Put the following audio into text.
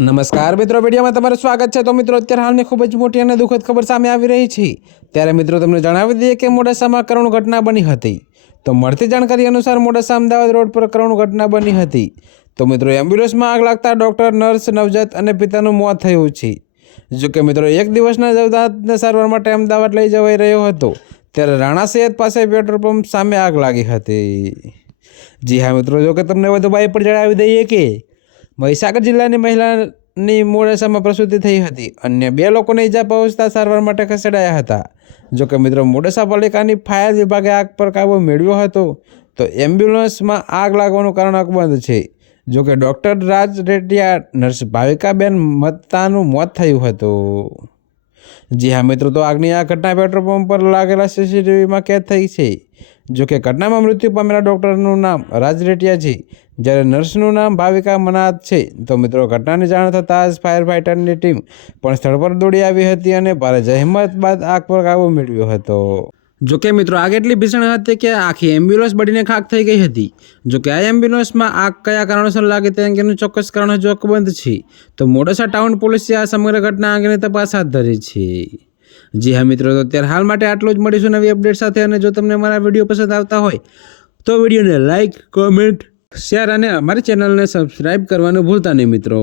નમસ્કાર મિત્રો, વિડીયોમાં તમારું સ્વાગત છે। તો મિત્રો, અત્યારે હાલની ખૂબ જ મોટી અને દુઃખદ ખબર સામે આવી રહી છે। ત્યારે મિત્રો તમને જણાવી દઈએ કે મોડાસામાં કરુણ ઘટના બની હતી। તો મળતી જાણકારી અનુસાર મોડાસા અમદાવાદ રોડ પર કરુણ ઘટના બની હતી। તો મિત્રો, એમ્બ્યુલન્સમાં આગ લાગતા ડૉક્ટર, નર્સ, નવજાત અને પિતાનું મોત થયું છે। જો કે મિત્રો, એક દિવસના નવજાતને સારવાર માટે અમદાવાદ લઈ જવાઈ રહ્યો હતો, ત્યારે રાણા સૈયદ પાસે પેટ્રોલ પંપ સામે આગ લાગી હતી। જી હા મિત્રો, જો કે તમને વધુ માહિતી પણ જણાવી દઈએ કે મહીસાગર જિલ્લાની મહિલાની મોડાસામાં પ્રસૂતિ થઈ હતી। અન્ય 2 લોકોને ઈજા પહોંચતા સારવાર માટે ખસેડાયા હતા। જો કે મિત્રો, મોડાસા પાલિકાની ફાયર વિભાગે આગ પર કાબૂ મેળવ્યો હતો। તો એમ્બ્યુલન્સમાં આગ લાગવાનું કારણ અકબંધ છે। જો કે ડૉક્ટર રાજ રેટિયા, નર્સ ભાવિકાબેન મત્તાનું મોત થયું હતું। જી હા મિત્રો, તો આગની આ ઘટના પેટ્રોલ પંપ પર લાગેલા સીસીટીવીમાં કેદ થઈ છે। જો કે ઘટનામાં મૃત્યુ પામેલા ડૉક્ટરનું નામ રાજ રેટિયા છે, જ્યારે નર્સનું નામ ભાવિકા મનાત છે। તો મિત્રો, ઘટનાની જાણ થતાં જ ફાયર ફાઇટરની ટીમ પણ સ્થળ પર દોડી આવી હતી અને ભારે જહેમત બાદ આગ પર કાબૂ મેળવ્યો હતો। જો કે મિત્રો, આગ એટલી ભીષણ હતી કે આખી એમ્બ્યુલન્સ બળીને ખાખ થઈ ગઈ હતી। જો કે આ એમ્બ્યુલન્સમાં આગ કયા કારણોસર લાગી તે અંગેનું ચોક્કસ કારણ હજુ અકબંધ છે। તો મોડાસા ટાઉન પોલીસે આ સમગ્ર ઘટના અંગેની તપાસ હાથ ધરી છે। જી હા મિત્રો, તો અત્યારે હાલ માટે આટલું જ। મળીશું નવી અપડેટ સાથે। અને જો તમને મારા વિડીયો પસંદ આવતા હોય તો વિડીયોને લાઇક, કોમેન્ટ, શેર અને અમારી ચેનલને સબસ્ક્રાઈબ કરવાનું ભૂલતા નહીં મિત્રો।